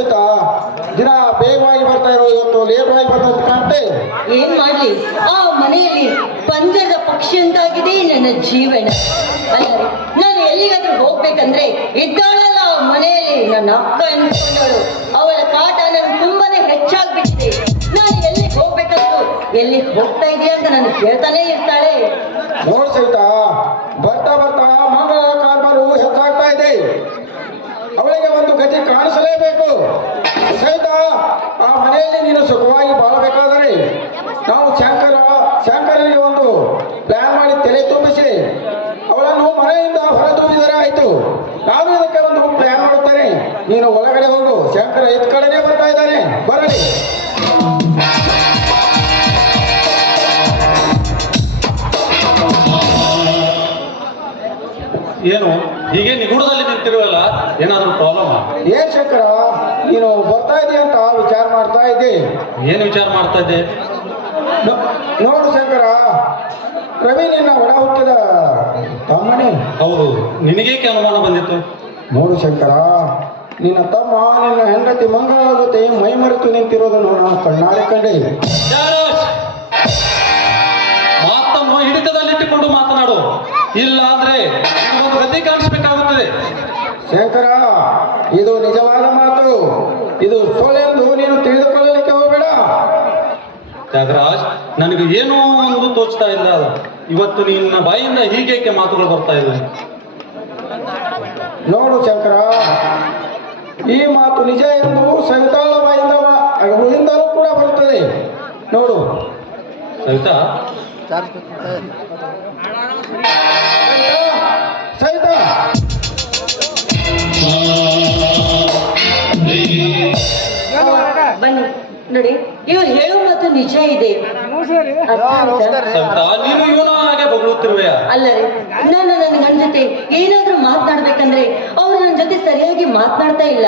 ಆಯ್ತಾ? ದಿನ ಬೇಗವಾಗಿ ಬರ್ತಾ ಇರೋ ಇವತ್ತು ಲೇಟ್ ಆಗಿ ಬರ್ತಾ ಕಾಣ್ತೆ ಏನ್ ಮಾಡ್ಲಿ? ಆ ಮನೆಯಲ್ಲಿ ಪಂಜರದ ಪಕ್ಷಿಯಂತಾಗಿದೆ ನನ್ನ ಜೀವನ. ಅಲ್ಲ ನಾನು ಎಲ್ಲಿಗಾದ್ರೂ ಹೋಗ್ಬೇಕಂದ್ರೆ ಇದ್ದಾಳಲ್ಲ ಮನೆಯಲ್ಲಿ ನನ್ನ ಅಕ್ಕ ಅನ್ಕೊಂಡವಳು. ಅವಳ ಕಾಟ ನನ್ಗೆ ತುಂಬಾನೇ ಹೆಚ್ಚಾಗ್ಬಿಟ್ಟಿದೆ. ನಾನು ಎಲ್ಲಿಗೆ ಹೋಗ್ಬೇಕಂತೂ ಎಲ್ಲಿ ಹೋಗ್ತಾ ಇದೆಯಾ ಅಂತ ನನ್ ಕೇಳ್ತಾನೆ ಇರ್ತಾಳೆ. ನೋಡ್ ಮನೆಯಲ್ಲಿ ನೀನು ಸುಖವಾಗಿ ಬಾಳಬೇಕಾದರೆ ನಾವು ಶಂಕರ ಶಂಕರನಿಗೆ ಒಂದು ಪ್ಲಾನ್ ಮಾಡಿ ತಲೆ ತುಂಬಿಸಿ ಅವಳನ್ನು ಮನೆಯಿಂದ ಹೊರತುಂಬಿದರೆ ಆಯ್ತು ನಾನು ಇದಕ್ಕೆ ಒಂದು ಪ್ಲಾನ್ ಮಾಡುತ್ತೇನೆ. ನೀನು ಒಳಗಡೆ ಹೋಗು. ಶಂಕರ ಎತ್ ಕಡೆನೇ ಬರ್ತಾ ಇದ್ದಾನೆ. ಬರಲಿ. ಏನು? ಹೀಗೆ ನಿಗೂಢದಲ್ಲಿ ನಿಂತಿರುವಲ್ಲ ಏನಾದರೂ ಪ್ರಾಬ್ಲಮ್ ಏನ್ ಶಂಕರ ನೀನು ಬರ್ತಾ ಇದೀಯ ಅಂತ ವಿಚಾರ ಮಾಡ್ತಾ ಇದ್ದೆ. ಏನು ವಿಚಾರ ಮಾಡ್ತಾ ಇದ್ದೆ? ನೋಡು ಶಂಕರ ರವಿ ನಿನ್ನ ಒಡ ಹುಟ್ಟಿದ ತಮ್ಮನೇ. ಹೌದು ನಿನಗೇಕೆ ಅನುಮಾನ ಬಂದಿತ್ತು? ನೋಡು ಶಂಕರ ನಿನ್ನ ತಮ್ಮ ನಿನ್ನ ಹೆಂಡತಿ ಮಂಗಳ ಜೊತೆ ಮೈ ಮರೆತು ನಿಂತಿರೋದನ್ನು ನಾನು ಕಣ್ಣಾರೆ ಕಂಡೆ! ಮಾತನ್ನು ಹಿಡಿತದಲ್ಲಿಟ್ಟುಕೊಂಡು ಮಾತನಾಡು. ಇಲ್ಲ ಅಂದ್ರೆ ಒಂದು ಗತಿ ಕಾಣಿಸ್ಬೇಕಾಗುತ್ತದೆ. ಶಂಕರ ಇದು ನಿಜವಾದ ಮಾತು. ಇದು ಸೋಲೆಂದು ನೀನು ತಿಳಿದುಕೊಳ್ಳಲಿಕ್ಕೆ ಹೋಗಬೇಡ. ತ್ಯಾಗರಾಜ್ ನನಗೆ ಏನೋ ಒಂದು ತೋಚ್ತಾ ಇಲ್ಲ. ಇವತ್ತು ನಿನ್ನ ಬಾಯಿಂದ ಹೀಗೇಕೆ ಮಾತುಗಳು ಬರ್ತಾ ಇದೆ ನೋಡು ಶಂಕರ ಈ ಮಾತು ನಿಜ ಎಂದು ಸವಿತಾಳ ಬಾಯಿಂದ ಕೂಡ ಬರುತ್ತದೆ. ನೋಡು. ಸವಿತಾ? ಬನ್ನಿ ನೋಡಿ ಇವ್ರು ಹೇಳೋ ಮತ್ತು ನಿಜ ಇದೆ. ಅಲ್ಲ ರೀ ನಾನು ನನ್ನ ಗಂಡ ಜೊತೆ ಏನಾದ್ರೂ ಮಾತನಾಡ್ಬೇಕಂದ್ರೆ ಅವ್ರು ನನ್ನ ಜೊತೆ ಸರಿಯಾಗಿ ಮಾತನಾಡ್ತಾ ಇಲ್ಲ.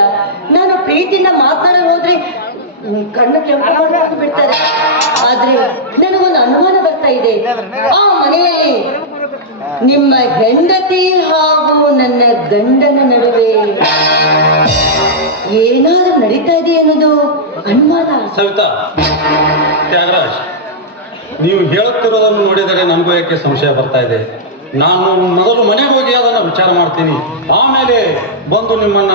ನಾನು ಪ್ರೀತಿಯಿಂದ ಮಾತನಾಡ ಹೋದ್ರೆ ಕಣ್ಣು ಕೆಂಪು ಬಿಡ್ತಾರೆ. ಆದ್ರೆ ನನಗೊಂದು ಅನುಮಾನ ಬರ್ತಾ ಇದೆ. ಆ ಮನೆಯಲ್ಲಿ ನಿಮ್ಮ ಹೆಂಡತಿ ಹಾಗೂ ನನ್ನ ಗಂಡನ ನಡುವೆ ಏನಾದ್ರೂ ನಡೀತಾ ಇದೆ ಅನ್ನೋದು ಅನುಮಾನ ಸವಿತಾ, ತ್ಯಾಗರಾಜ್, ನೀವು ಹೇಳುತ್ತಿರೋದನ್ನು ನೋಡಿದರೆ ನನಗೂ ಯಾಕೆ ಸಂಶಯ ಬರ್ತಾ ಇದೆ? ನಾನು ಮೊದಲು ಮನೆಗೆ ಹೋಗಿ ಅದನ್ನು ವಿಚಾರ ಮಾಡ್ತೀನಿ. ಆಮೇಲೆ ಬಂದು ನಿಮ್ಮನ್ನ